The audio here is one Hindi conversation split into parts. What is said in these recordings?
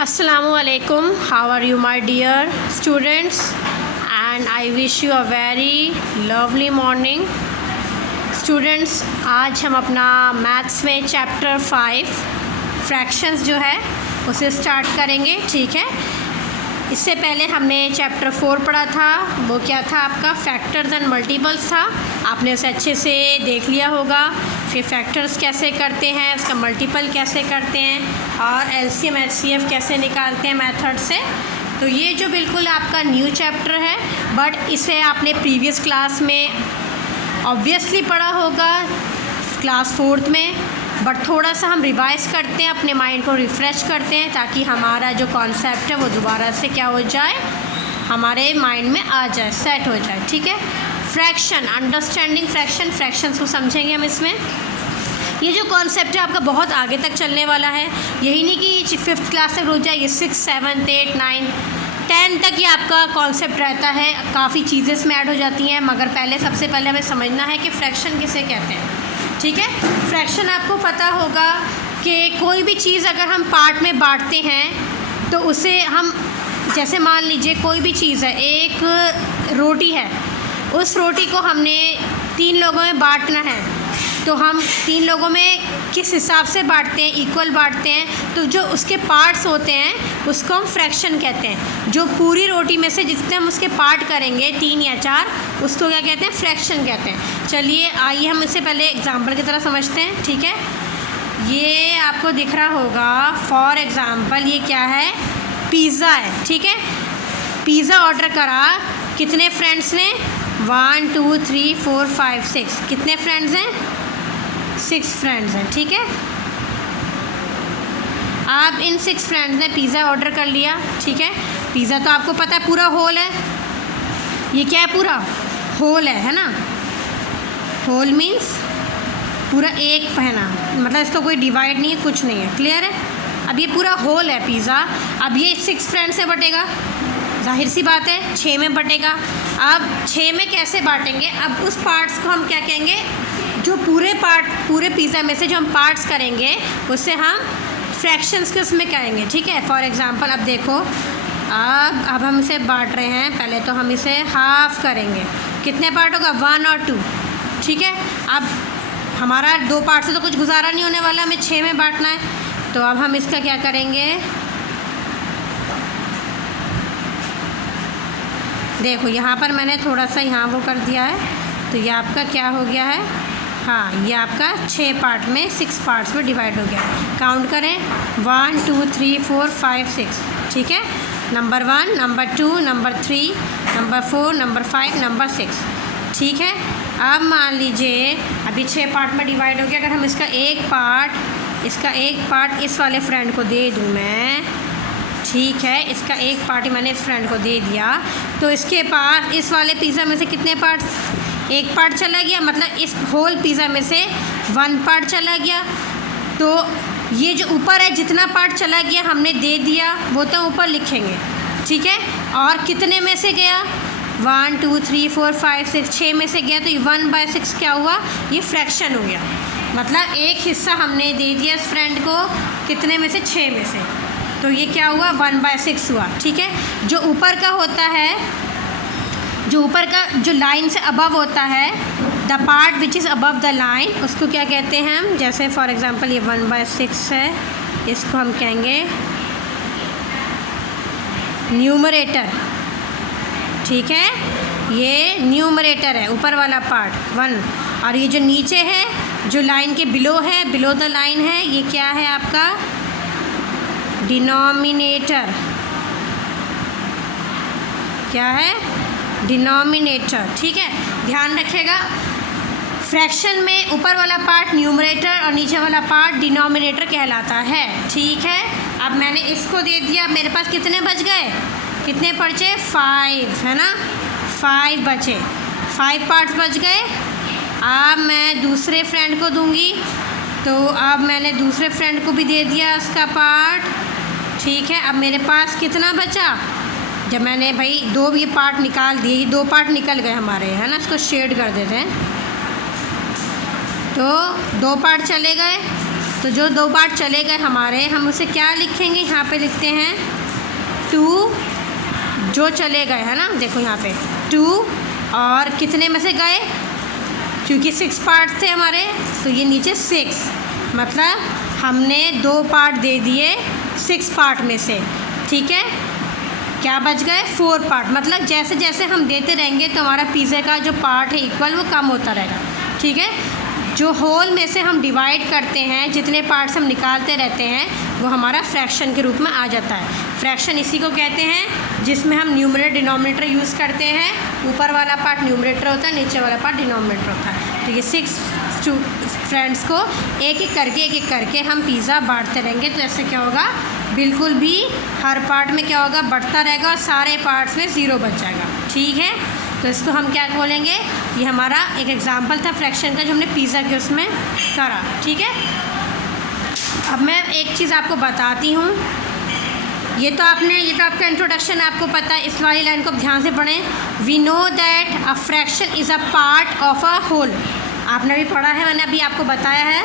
Assalamualaikum. How are you, my dear students? And I wish you a very lovely morning. Students, आज हम अपना मैथ्स में चैप्टर 5 फ्रैक्शंस जो है उसे स्टार्ट करेंगे, ठीक है। इससे पहले हमने चैप्टर 4 पढ़ा था, वो क्या था आपका फैक्टर्स एंड मल्टीपल्स था। आपने उसे अच्छे से देख लिया होगा। फिर फैक्टर्स कैसे करते हैं, उसका मल्टीपल कैसे करते हैं और एलसीएम एचसीएफ कैसे निकालते हैं मेथड से। तो ये जो बिल्कुल आपका न्यू चैप्टर है, बट इसे आपने प्रीवियस क्लास में ऑब्वियसली पढ़ा होगा, क्लास 4th में। बट थोड़ा सा हम रिवाइज़ करते हैं, अपने माइंड को रिफ़्रेश करते हैं ताकि हमारा जो कॉन्सेप्ट है वो दोबारा से क्या हो जाए, हमारे माइंड में आ जाए, सेट हो जाए, ठीक है। फ्रैक्शन, अंडरस्टैंडिंग फ्रैक्शन, फ्रैक्शंस को समझेंगे हम इसमें। ये जो कॉन्सेप्ट है आपका बहुत आगे तक चलने वाला है। यही नहीं कि 5th क्लास तक रुक जाए, ये 6, 7, 8, 9, 10 तक ये आपका कॉन्सेप्ट रहता है। काफ़ी चीज़ें इसमें ऐड हो जाती हैं, मगर पहले सबसे पहले हमें समझना है कि फ्रैक्शन किसे कहते हैं, ठीक है। फ्रैक्शन आपको पता होगा कि कोई भी चीज़ अगर हम पार्ट में बांटते हैं तो उसे हम, जैसे मान लीजिए कोई भी चीज़ है, एक रोटी है, उस रोटी को हमने 3 लोगों में बांटना है, तो हम 3 लोगों में किस हिसाब से बांटते हैं, इक्वल बांटते हैं। तो जो उसके पार्ट्स होते हैं उसको हम फ्रैक्शन कहते हैं। जो पूरी रोटी में से जितने हम उसके पार्ट करेंगे 3 या 4, उसको क्या कहते हैं, फ्रैक्शन कहते हैं। चलिए आइए हम इससे पहले एग्जाम्पल की तरह समझते हैं, ठीक है। ये आपको दिख रहा होगा, फॉर एग्ज़ाम्पल ये क्या है, पिज़्ज़ा है, ठीक है। पिज़्ज़ा ऑर्डर करा, कितने फ्रेंड्स ने, 1 2 3 4 5 6, कितने फ्रेंड्स हैं, 6 फ्रेंड्स हैं, ठीक है। आप इन 6 फ्रेंड्स ने पिज़्ज़ा ऑर्डर कर लिया, ठीक है। पिज़्ज़ा तो आपको पता है पूरा होल है, ये क्या है, पूरा होल है ना। होल मीन्स पूरा एक पहना, मतलब इसका कोई डिवाइड नहीं है, कुछ नहीं है, क्लियर है। अब ये पूरा होल है पिज़्ज़ा। अब ये 6 फ्रेंड से बटेगा, जाहिर सी बात है 6 में बटेगा। अब 6 में कैसे बांटेंगे, अब उस पार्ट्स को हम क्या कहेंगे, जो पूरे पिज़्ज़ा में से जो हम पार्ट्स करेंगे उससे हम फ्रैक्शंस के उसमें कहेंगे, ठीक है। फॉर एग्ज़ाम्पल अब देखो, अब हम इसे बांट रहे हैं, पहले तो हम इसे हाफ़ करेंगे, कितने पार्ट होगा, 1 और 2, ठीक है। अब हमारा 2 पार्ट से तो कुछ गुजारा नहीं होने वाला, हमें 6 में बांटना है। तो अब हम इसका क्या करेंगे, देखो यहाँ पर मैंने थोड़ा सा यहाँ वो कर दिया है, तो ये आपका क्या हो गया है, हाँ ये आपका 6 पार्ट में 6 पार्ट्स में डिवाइड हो गया। काउंट करें, 1 2 3 4 5 6, ठीक है। Number 1, number 2, number 3, number 4, number 5, number 6, ठीक है। अब मान लीजिए अभी 6 पार्ट में डिवाइड हो गया। अगर हम इसका एक पार्ट इस वाले फ्रेंड को दे दूँ मैं, ठीक है, इसका एक पार्ट मैंने इस फ्रेंड को दे दिया, तो इसके पास इस वाले पिज़्ज़ा में से कितने पार्ट्स, एक पार्ट चला गया, मतलब इस होल पिज़्ज़ा में से 1 पार्ट चला गया। तो ये जो ऊपर है जितना पार्ट चला गया हमने दे दिया, वो तो ऊपर लिखेंगे, ठीक है। और कितने में से गया, 1 2 3 4 5 6, 6 में से गया, तो ये 1/6 क्या हुआ, ये फ्रैक्शन हो गया। मतलब एक हिस्सा हमने दे दिया इस फ्रेंड को, कितने में से, 6 में से, तो ये क्या हुआ, 1/6 हुआ, ठीक है। जो ऊपर का होता है, जो ऊपर का जो लाइन से अबव होता है, the part which is above the line, उसको क्या कहते हैं हम, जैसे फॉर एग्ज़ाम्पल ये 1/6 है, इसको हम कहेंगे न्यूमरेटर, ठीक है। ये न्यूमरेटर है, ऊपर वाला पार्ट 1, और ये जो नीचे है, जो लाइन के बिलो है, बिलो द लाइन है, ये क्या है आपका, डिनोमिनेटर, क्या है, डिनोमिनेटर, ठीक है। ध्यान रखिएगा, फ्रैक्शन में ऊपर वाला पार्ट न्यूमरेटर और नीचे वाला पार्ट डिनोमिनेटर कहलाता है, ठीक है। अब मैंने इसको दे दिया, मेरे पास कितने बच गए, कितने बचे, 5 है ना, 5 बचे, 5 पार्ट्स बच गए। अब मैं दूसरे फ्रेंड को दूंगी, तो अब मैंने दूसरे फ्रेंड को भी दे दिया उसका पार्ट, ठीक है। अब मेरे पास कितना बचा, जब मैंने भाई 2 ये पार्ट निकाल दिए, ये 2 पार्ट निकल गए हमारे, है ना, इसको शेड कर देते हैं, तो 2 पार्ट चले गए। तो जो 2 पार्ट चले गए हमारे, हम उसे क्या लिखेंगे, यहाँ पे लिखते हैं 2 जो चले गए, है ना। देखो यहाँ पे 2 और कितने में से गए, क्योंकि 6 पार्ट थे हमारे, तो ये नीचे 6, मतलब हमने 2 पार्ट दे दिए 6 पार्ट में से, ठीक है। क्या बच गए 4 पार्ट, मतलब जैसे जैसे हम देते रहेंगे तो हमारा पिज़्ज़ा का जो पार्ट है इक्वल वो कम होता रहेगा, ठीक है। जो होल में से हम डिवाइड करते हैं, जितने पार्ट्स हम निकालते रहते हैं, वो हमारा फ्रैक्शन के रूप में आ जाता है। फ्रैक्शन इसी को कहते हैं जिसमें हम न्यूमरेटर डिनोमिनेटर यूज़ करते हैं। ऊपर वाला पार्ट न्यूमरेटर होता है, नीचे वाला पार्ट डिनोमिनेटर होता है। तो ये 6 फ्रेंड्स को एक एक करके हम पिज़्ज़ा बांटते रहेंगे, तो ऐसे क्या होगा, बिल्कुल भी हर पार्ट में क्या होगा, बढ़ता रहेगा और सारे पार्ट्स में 0 बच जाएगा, ठीक है। तो इसको हम क्या बोलेंगे, ये हमारा एक एग्जांपल था फ्रैक्शन का जो हमने पिज़्ज़ा के उसमें करा, ठीक है। अब मैं एक चीज़ आपको बताती हूँ, ये तो आपका इंट्रोडक्शन आपको पता है, इस वाली लाइन को ध्यान से पढ़ें। We know that a fraction is a part of a whole. आपने भी पढ़ा है, मैंने अभी आपको बताया है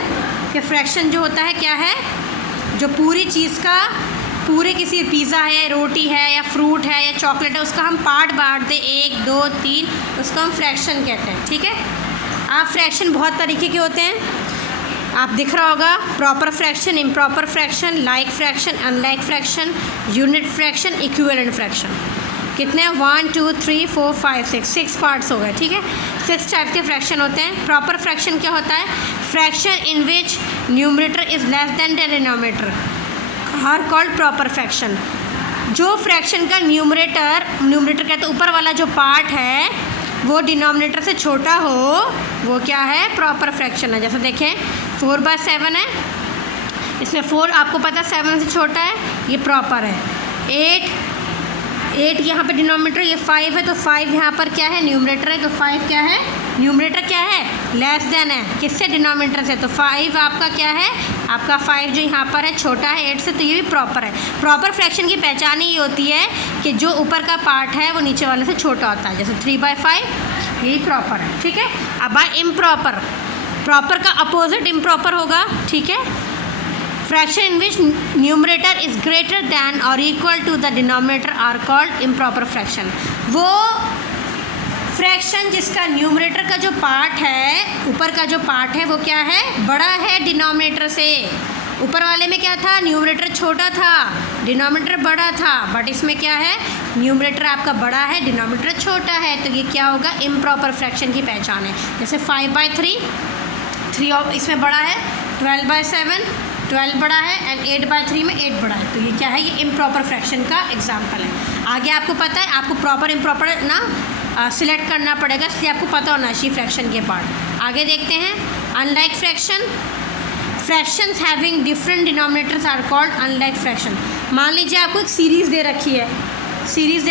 कि फ्रैक्शन जो होता है क्या है, जो पूरी चीज़ का, पूरे किसी पिज़्ज़ा है, रोटी है या फ्रूट है या चॉकलेट है, उसका हम पार्ट बांट दें 1 2 3, उसको हम फ्रैक्शन कहते हैं, ठीक है। आप फ्रैक्शन बहुत तरीके के होते हैं, आप दिख रहा होगा, proper fraction, improper fraction, like fraction, unlike fraction, unit fraction, equivalent fraction. कितने 1 2 3 4 5 6 पार्ट्स हो गए, ठीक है। 6 टाइप के फ्रैक्शन होते हैं। प्रॉपर फ्रैक्शन क्या होता है, fraction in which numerator is less than the denominator are called proper fraction. जो फ्रैक्शन का न्यूमरेटर कहते हैं ऊपर वाला जो पार्ट है वो डिनोमिनेटर से छोटा हो, वो क्या है, प्रॉपर फ्रैक्शन है। जैसे देखें 4/7 है, इसमें 4 आपको पता है 7 से छोटा है, ये प्रॉपर है। 8 यहाँ पे डिनोमिनेटर, ये 5 है, तो 5 यहाँ पर क्या है, न्यूमरेटर है, तो 5 क्या है, न्यूमरेटर क्या है, लेस देन है, किससे, डिनोमिनेटर से। तो 5 आपका क्या है, आपका 5 जो यहाँ पर है छोटा है 8 से, तो ये भी प्रॉपर है। प्रॉपर फ्रैक्शन की पहचान ही होती है कि जो ऊपर का पार्ट है वो नीचे वाले से छोटा होता है। जैसे 3/5 यही प्रॉपर है, ठीक है। अब बाय इम्प्रॉपर, प्रॉपर का अपोजिट इम्प्रॉपर होगा, ठीक है। Fraction in which numerator is greater than or equal to the denominator are called improper fraction. वो फ्रैक्शन जिसका न्यूमरेटर का जो पार्ट है, ऊपर का जो पार्ट है, वो क्या है, बड़ा है डिनोमिनेटर से। ऊपर वाले में क्या था, न्यूमरेटर छोटा था, डिनोमिनेटर बड़ा था, बट इसमें क्या है, न्यूमरेटर आपका बड़ा है, डिनोमिनेटर छोटा है, तो ये क्या होगा, इम्प्रॉपर फ्रैक्शन की पहचान है। जैसे 5/3, 3 इसमें बड़ा है, 12/7 12 बड़ा है, एंड 8/3 में 8 बड़ा है, तो ये क्या है, ये इम्प्रॉपर फ्रैक्शन का एग्जाम्पल है। आगे आपको पता है, आपको प्रॉपर इम्प्रॉपर ना सिलेक्ट करना पड़ेगा, इसलिए आपको पता होना चाहिए फ्रैक्शन के पार्ट। आगे देखते हैं unlike fraction. Fractions having different denominators are called unlike fraction. मान लीजिए आपको एक सीरीज़ दे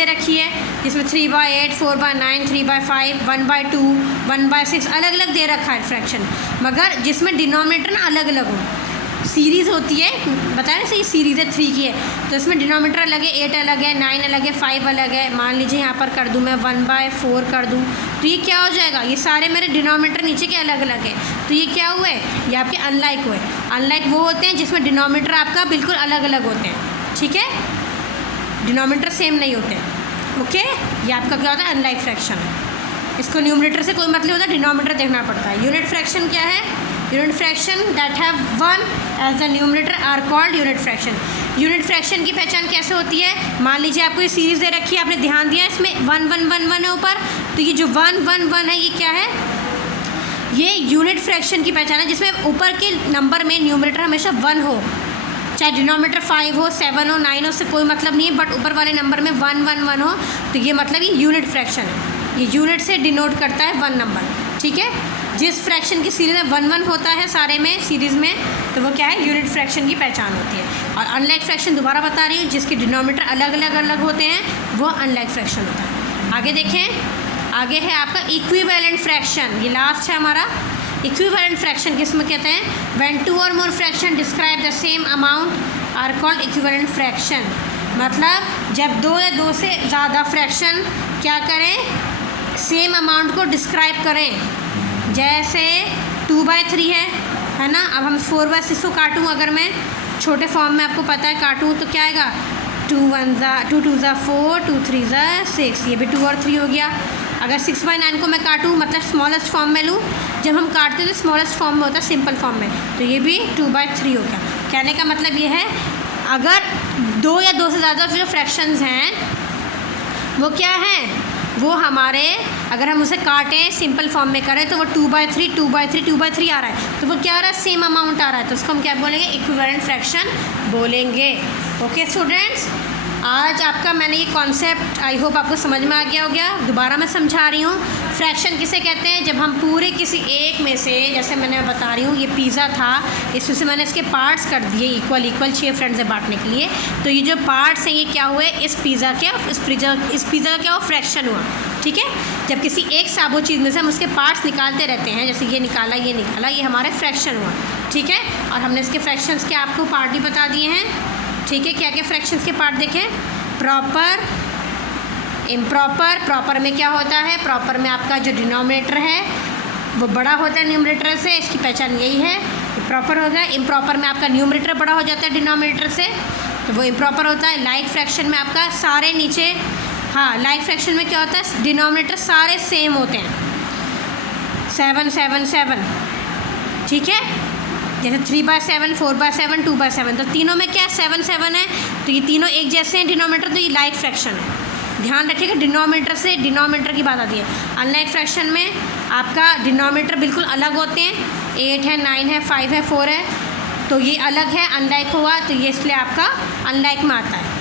रखी है, जिसमें 3/8 4/9 3/5 1/2 1/6 अलग अलग दे रखा है फ्रैक्शन, मगर जिसमें डिनोमिनेटर ना अलग अलग हो। सीरीज़ होती है, बताया ना, सही सीरीज़ है 3 की है, तो इसमें डिनोमिनेटर अलग है, 8 अलग है, 9 अलग है, 5 अलग है। मान लीजिए यहाँ पर कर दूँ मैं 1/4 कर दूँ, तो ये क्या हो जाएगा, ये सारे मेरे डिनोमिनेटर नीचे के अलग अलग है, तो ये क्या हुए, ये आपके अनलाइक हुए। अनलाइक वो होते हैं जिसमें डिनोमिनेटर आपका बिल्कुल अलग अलग होते हैं, ठीक है, डिनोमिनेटर सेम नहीं होते, ओके। ये आपका क्या होता है, अनलाइक फ्रैक्शन है। इसको न्यूमरेटर से कोई मतलब होता है, डिनोमिनेटर देखना पड़ता है। यूनिट फ्रैक्शन क्या है, unit fraction that have 1 as the numerator are called unit fraction. Unit fraction की पहचान कैसे होती है, मान लीजिए आपको ये सीरीज़ दे रखी है, आपने ध्यान दिया इसमें 1 1 1 1 है ऊपर, तो ये जो 1 1 1 है ये क्या है, ये यूनिट फ्रैक्शन की पहचान है, जिसमें ऊपर के नंबर में न्यूमरेटर हमेशा 1 हो, चाहे डिनोमिनेटर 5 हो 7 हो 9 हो, उससे कोई मतलब नहीं है, बट ऊपर वाले नंबर में 1 1 1 हो, तो ये मतलब ये यूनिट फ्रैक्शन है। ये यूनिट से डिनोट करता है 1 नंबर, ठीक है। जिस फ्रैक्शन की सीरीज़ में 1 1 होता है सारे में सीरीज़ में, तो वो क्या है, यूनिट फ्रैक्शन की पहचान होती है। और अनलाइक फ्रैक्शन दोबारा बता रही हूँ, जिसके डिनोमिनेटर अलग अलग होते हैं, वो अनलाइक फ्रैक्शन होता है। आगे देखें, आगे है आपका इक्विवेलेंट फ्रैक्शन, ये लास्ट है हमारा। इक्विवेलेंट फ्रैक्शन किसमें कहते हैं, when 2 or more fraction describe the same amount are called equivalent fraction. मतलब जब 2 या 2 से ज़्यादा फ्रैक्शन क्या करें, सेम अमाउंट को डिस्क्राइब करें। जैसे 2/3 है, है ना। अब हम 4/6 को काटूँ अगर मैं छोटे फॉर्म में, आपको पता है काटूँ तो क्या आएगा, 2 2 4, 2 3 6, ये भी 2 और 3 हो गया। अगर 6/9 को मैं काटूँ, मतलब स्मॉलेस्ट फॉर्म में लूँ, जब हम काटते हैं तो स्मॉलेस्ट फॉर्म में होता है, सिंपल फॉर्म में, तो ये भी 2/3 हो गया। कहने का मतलब ये है, अगर 2 या 2 से ज़्यादा जो फ्रैक्शंस हैं वो क्या हैं, वो हमारे, अगर हम उसे काटें सिंपल फॉर्म में करें तो वो 2/3 2/3 2/3 आ रहा है, तो वो क्या आ रहा है, सेम अमाउंट आ रहा है, तो उसको हम क्या बोलेंगे, इक्विवेलेंट फ्रैक्शन बोलेंगे। ओके स्टूडेंट्स, आज आपका मैंने ये कॉन्सेप्ट आई होप आपको समझ में आ गया हो गया। दोबारा मैं समझा रही हूँ, फ्रैक्शन किसे कहते हैं, जब हम पूरे किसी एक में से, जैसे मैंने बता रही हूँ ये पिज़्ज़ा था, इसमें से मैंने इसके पार्ट्स कर दिए इक्वल 6 फ्रेंड्स से बांटने के लिए, तो ये जो पार्ट्स हैं ये क्या हुए, इस पिज़्ज़ा का क्या हुआ, फ्रैक्शन हुआ। ठीक है, जब किसी एक साबुत चीज़ में से हम उसके पार्ट्स निकालते रहते हैं, जैसे ये निकाला, ये हमारे फ्रैक्शन हुआ। ठीक है, और हमने इसके फ्रैक्शंस के आपको पार्ट भी बता दिए हैं। ठीक है, क्या क्या फ्रैक्शंस के पार्ट देखें, प्रॉपर, इम्प्रॉपर। प्रॉपर में क्या होता है, प्रॉपर में आपका जो डिनोमिनेटर है वो बड़ा होता है न्यूमरेटर से, इसकी पहचान यही है, प्रॉपर हो गया। इम्प्रॉपर में आपका न्यूमरेटर बड़ा हो जाता है डिनोमिनेटर से, तो वो इम्प्रॉपर होता है। लाइक फ्रैक्शन में आपका सारे नीचे, हाँ, लाइक फ्रैक्शन में क्या होता है, डिनोमिनेटर सारे सेम होते हैं, 7 7 7। ठीक है, जैसे 3/7 4/7 2/7, तो तीनों में क्या 7 7 है, तो ये तीनों एक जैसे हैं डिनोमिनेटर, तो ये लाइक फ्रैक्शन है। ध्यान रखिएगा, डिनोमिनेटर से डिनोमिनेटर की बात आती है। अनलाइक फ्रैक्शन में आपका डिनोमिनेटर बिल्कुल अलग होते हैं, 8 है, 9 है, 5 है, 4 है, तो ये अलग है, अनलाइक हुआ, तो ये इसलिए आपका अनलाइक में आता है।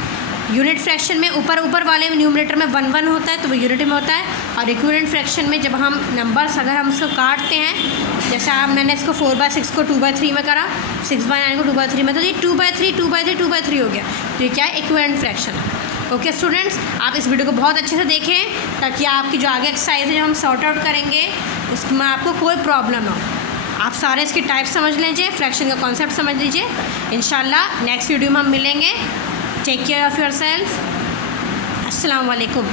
यूनिट फ्रैक्शन में ऊपर वाले न्यूमरेटर में 1 1 होता है, तो वो यूनिट में होता है। और इक्विवेलेंट फ्रैक्शन में जब हम नंबर्स, अगर हम उसको काटते हैं, जैसे मैंने इसको 4/6 को 2/3 में करा, 6/9 को 2/3 में, तो ये 2/3 2/3 2/3 हो गया, तो ये क्या है, इक्विवेलेंट फ्रैक्शन है। ओके स्टूडेंट्स, आप इस वीडियो को बहुत अच्छे से देखें, ताकि आपकी जो आगे एक्सरसाइज है जो हम सॉर्ट आउट करेंगे उसमें आपको कोई प्रॉब्लम ना हो। आप सारे इसके टाइप समझ लीजिए, फ्रैक्शन का कॉन्सेप्ट समझ लीजिए। इंशाल्लाह नेक्स्ट वीडियो में हम मिलेंगे। Take care of yourself. अस्सलाम वालेकुम।